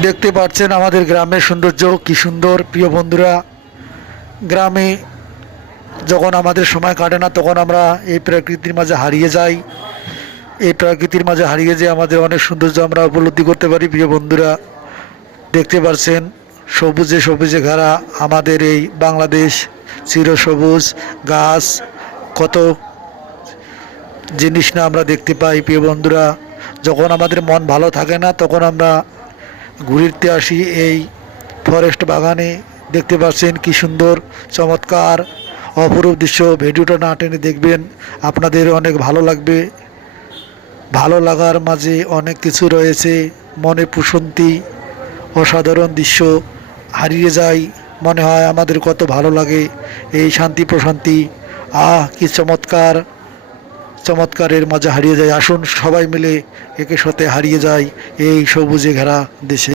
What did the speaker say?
দেখতে পাচ্ছেন আমাদের গ্রামের সৌন্দর্য কি সুন্দর। প্রিয় বন্ধুরা, গ্রামে যখন আমাদের সময় কাটে না তখন আমরা এই প্রকৃতির মাঝে হারিয়ে যাই। এই প্রকৃতির মাঝে হারিয়ে যেয়ে আমাদের অনেক সৌন্দর্য আমরা উপলব্ধি করতে পারি। প্রিয় বন্ধুরা, দেখতে পাচ্ছেন সবুজে সবুজে ঘেরা আমাদের এই বাংলাদেশ, চিরসবুজ গাছ, কত জিনিস না আমরা দেখতে পাই। প্রিয় বন্ধুরা, যখন আমাদের মন ভালো থাকে না তখন আমরা ঘুরতে আসি এই ফরেস্ট বাগানে। দেখতে পাচ্ছেন কি সুন্দর চমৎকার অপরূপ দৃশ্য। ভিডিওটা না টেনে দেখবেন, আপনাদের অনেক ভালো লাগবে। ভালো লাগার মাঝে অনেক কিছু রয়েছে, মনে প্রশান্তি, অসাধারণ দৃশ্য হারিয়ে যায়। মনে হয় আমাদের কত ভালো লাগে এই শান্তি প্রশান্তি। কি চমৎকার, চমৎকারের মাঝে হারিয়ে যায়। আসুন সবাই মিলে একে সাথে হারিয়ে যায় এই সবুজে ঘেরা দেশে।